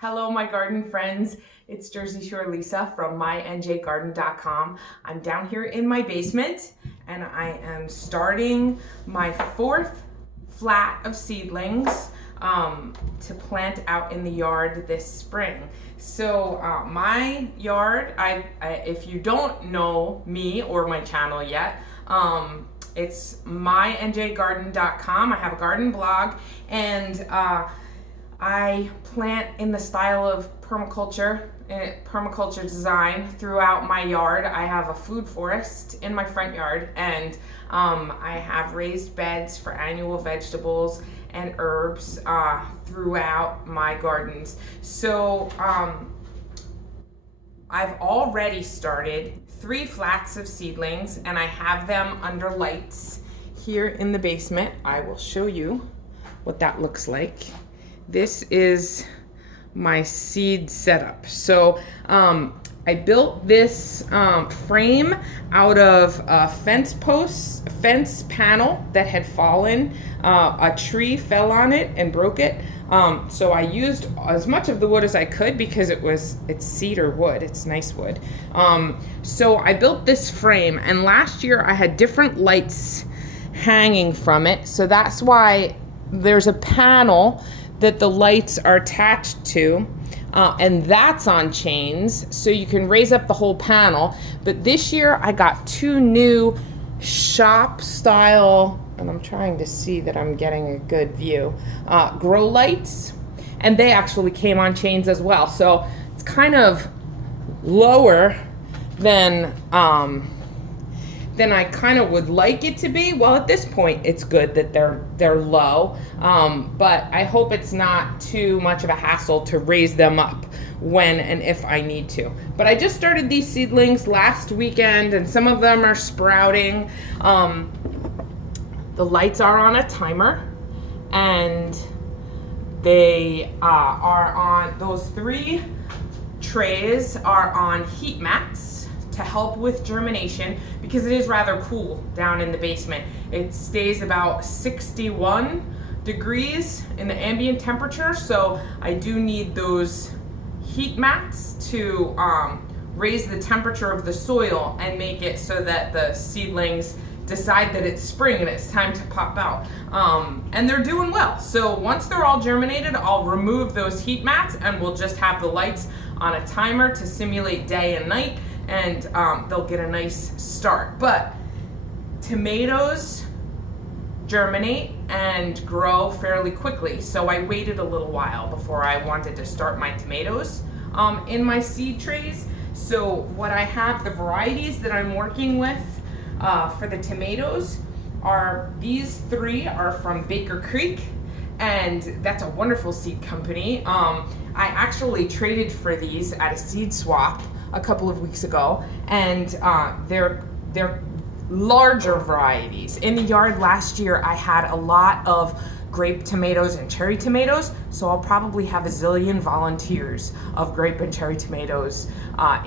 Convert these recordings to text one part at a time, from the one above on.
Hello, my garden friends. It's Jersey Shore Lisa from MyNJGarden.com. I'm down here in my basement and I am starting my fourth flat of seedlings to plant out in the yard this spring. So my yard, if you don't know me or my channel yet, it's MyNJGarden.com. I have a garden blog, and I plant in the style of permaculture design throughout my yard. I have a food forest in my front yard, and I have raised beds for annual vegetables and herbs throughout my gardens. So I've already started 3 flats of seedlings, and I have them under lights here in the basement. I will show you what that looks like. This is my seed setup. So I built this frame out of a fence panel that had fallen. A tree fell on it and broke it. So I used as much of the wood as I could because it's cedar wood, it's nice wood. So I built this frame, and last year I had different lights hanging from it. So that's why there's a panel that the lights are attached to, and that's on chains, so you can raise up the whole panel. But this year I got 2 new shop style, and I'm trying to see that I'm getting a good view, grow lights, and they actually came on chains as well. So it's kind of lower than I kind of would like it to be. Well, at this point, it's good that they're low, but I hope it's not too much of a hassle to raise them up when and if I need to. But I just started these seedlings last weekend, and some of them are sprouting. The lights are on a timer, and they are on, those 3 trays are on heat mats to help with germination, because it is rather cool down in the basement. It stays about 61 degrees in the ambient temperature, so I do need those heat mats to raise the temperature of the soil and make it so that the seedlings decide that it's spring and it's time to pop out. And they're doing well. So once they're all germinated, I'll remove those heat mats and we'll just have the lights on a timer to simulate day and night, and they'll get a nice start. But tomatoes germinate and grow fairly quickly, so I waited a little while before I wanted to start my tomatoes in my seed trays. So what I have, the varieties that I'm working with for the tomatoes are these 3 are from Baker Creek, and that's a wonderful seed company. I actually traded for these at a seed swap a couple of weeks ago, and they're larger varieties. In the yard last year I had a lot of grape tomatoes and cherry tomatoes, so I'll probably have a zillion volunteers of grape and cherry tomatoes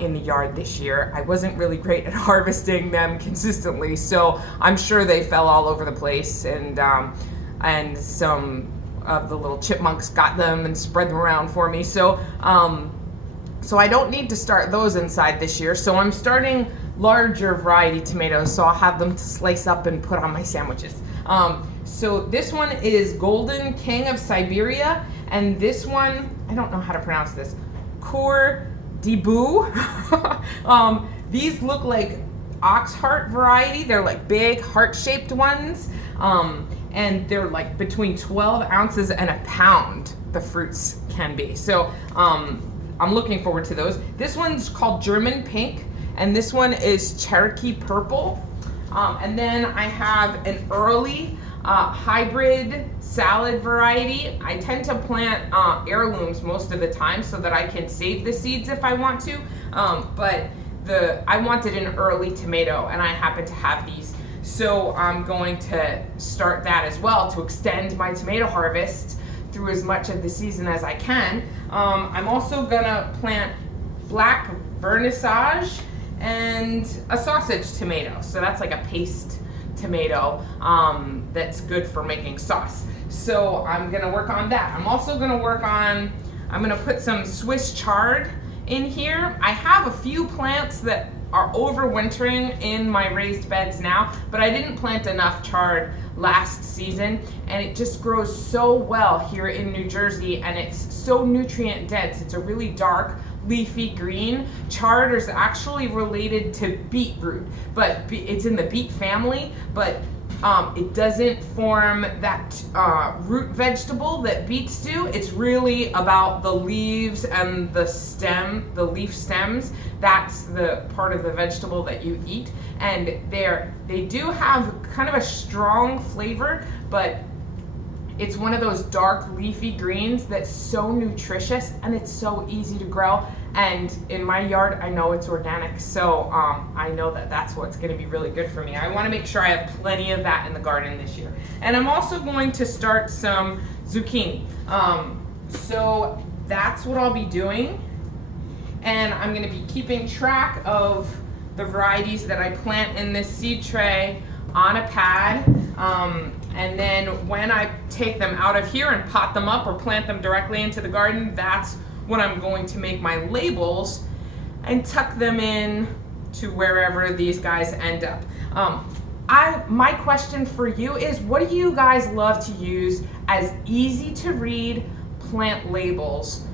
in the yard this year. I wasn't really great at harvesting them consistently, so I'm sure they fell all over the place, and some of the little chipmunks got them and spread them around for me. So I don't need to start those inside this year. So I'm starting larger variety tomatoes, so I'll have them to slice up and put on my sandwiches. So this one is Golden King of Siberia, and this one, I don't know how to pronounce this, Coeur d'Ibou. These look like ox heart variety. They're like big heart-shaped ones, and they're like between 12 ounces and a pound, the fruits can be. So I'm looking forward to those. This one's called German Pink, and this one is Cherokee Purple. And then I have an early hybrid salad variety. I tend to plant heirlooms most of the time so that I can save the seeds if I want to. But I wanted an early tomato, and I happen to have these. So I'm going to start that as well to extend my tomato harvest through as much of the season as I can. I'm also gonna plant black vernissage and a sausage tomato. So that's like a paste tomato that's good for making sauce. So I'm gonna work on that. I'm also gonna work on I'm gonna put some Swiss chard in here. I have a few plants that are overwintering in my raised beds now, but I didn't plant enough chard last season, and it just grows so well here in New Jersey, and it's so nutrient dense. It's a really dark leafy green. Chard is actually related to beetroot, but it's in the beet family, but it doesn't form that root vegetable that beets do. It's really about the leaves and the leaf stems. That's the part of the vegetable that you eat. And they do have kind of a strong flavor, but it's one of those dark leafy greens that's so nutritious, and it's so easy to grow. And in my yard, I know it's organic, so I know that that's what's gonna be really good for me. I wanna make sure I have plenty of that in the garden this year. And I'm also going to start some zucchini. So that's what I'll be doing. And I'm gonna be keeping track of the varieties that I plant in this seed tray on a pad. And then when I take them out of here and pot them up or plant them directly into the garden, that's when I'm going to make my labels and tuck them in to wherever these guys end up. My question for you is, what do you guys love to use as easy to read plant labels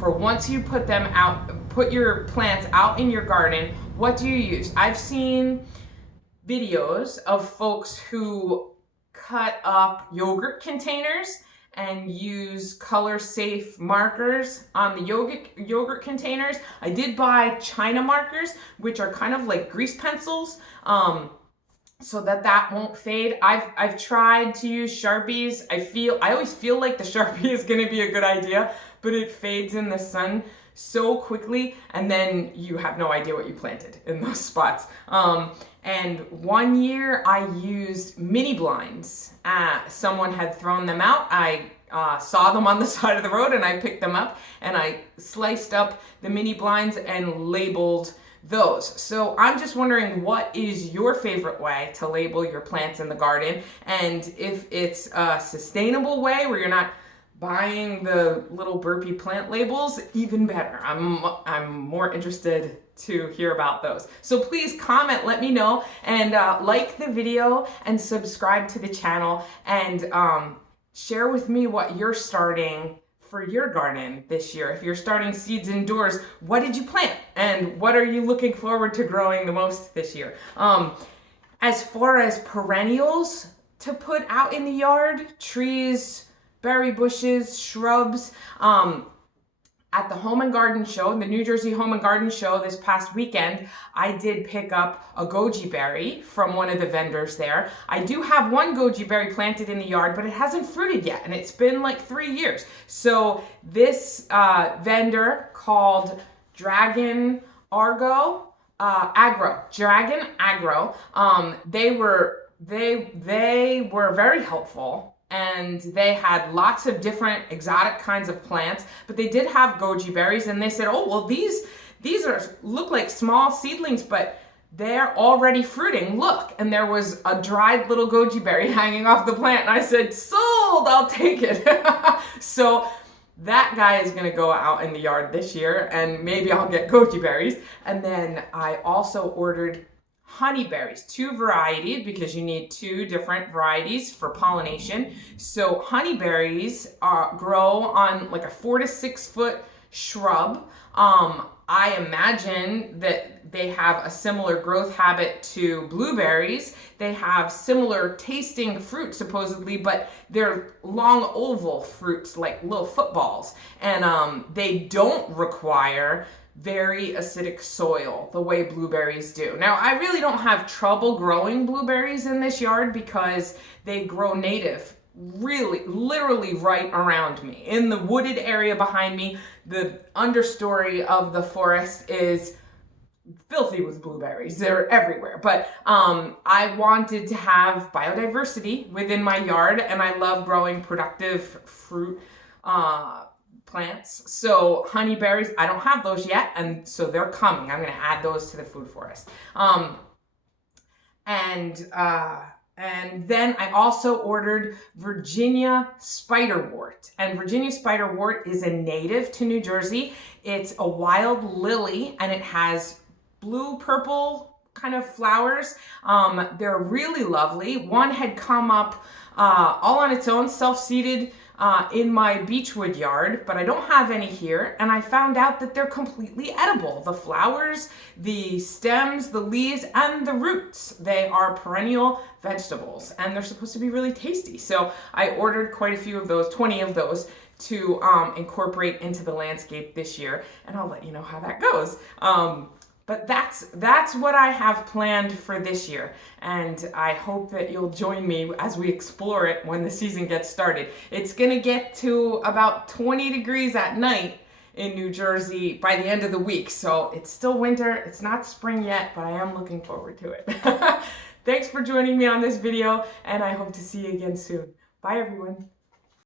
for once you put them out, put your plants out in your garden? What do you use? I've seen videos of folks who cut up yogurt containers and use color safe markers on the yogurt containers. I did buy China markers, which are kind of like grease pencils, so that won't fade. I've tried to use Sharpies. I always feel like the Sharpie is gonna be a good idea, but it fades in the sun so quickly, and then you have no idea what you planted in those spots. And one year I used mini blinds. Someone had thrown them out. I saw them on the side of the road, and I picked them up, and I sliced up the mini blinds and labeled those. So I'm just wondering, what is your favorite way to label your plants in the garden? And if it's a sustainable way where you're not buying the little burpee plant labels, even better. I'm more interested to hear about those. So please comment, let me know, and like the video and subscribe to the channel, and share with me what you're starting for your garden this year. If you're starting seeds indoors, what did you plant, and what are you looking forward to growing the most this year? As far as perennials to put out in the yard, trees, berry bushes, shrubs, at the Home and Garden Show, the New Jersey Home and Garden Show this past weekend, I did pick up a goji berry from one of the vendors there. I do have one goji berry planted in the yard, but it hasn't fruited yet, and it's been like 3 years. So this vendor called Dragon Agro, they were very helpful. And they had lots of different exotic kinds of plants, but they did have goji berries, and they said, oh, well, these look like small seedlings, but they're already fruiting, look. And there was a dried little goji berry hanging off the plant, and I said, sold, I'll take it. So that guy is gonna go out in the yard this year, and maybe I'll get goji berries. And then I also ordered honeyberries, 2 varieties, because you need 2 different varieties for pollination. So honeyberries grow on like a 4 to 6 foot shrub. I imagine that they have a similar growth habit to blueberries. They have similar tasting fruit supposedly, but they're long oval fruits like little footballs. And they don't require very acidic soil the way blueberries do. Now, I really don't have trouble growing blueberries in this yard because they grow native, really, literally right around me. In the wooded area behind me, the understory of the forest is filthy with blueberries. They're everywhere. But I wanted to have biodiversity within my yard, and I love growing productive fruit plants. So honeyberries, I don't have those yet, and so they're coming. I'm going to add those to the food forest. And then I also ordered Virginia spiderwort. And Virginia spiderwort is a native to New Jersey. It's a wild lily and it has blue-purple kind of flowers. They're really lovely. One had come up all on its own, self-seeded in my beechwood yard, but I don't have any here. And I found out that they're completely edible. The flowers, the stems, the leaves, and the roots. They are perennial vegetables and they're supposed to be really tasty. So I ordered quite a few of those, 20 of those, to incorporate into the landscape this year, and I'll let you know how that goes. But that's what I have planned for this year, and I hope that you'll join me as we explore it when the season gets started. It's gonna get to about 20 degrees at night in New Jersey by the end of the week, so it's still winter, it's not spring yet, but I am looking forward to it. Thanks for joining me on this video, and I hope to see you again soon. Bye everyone.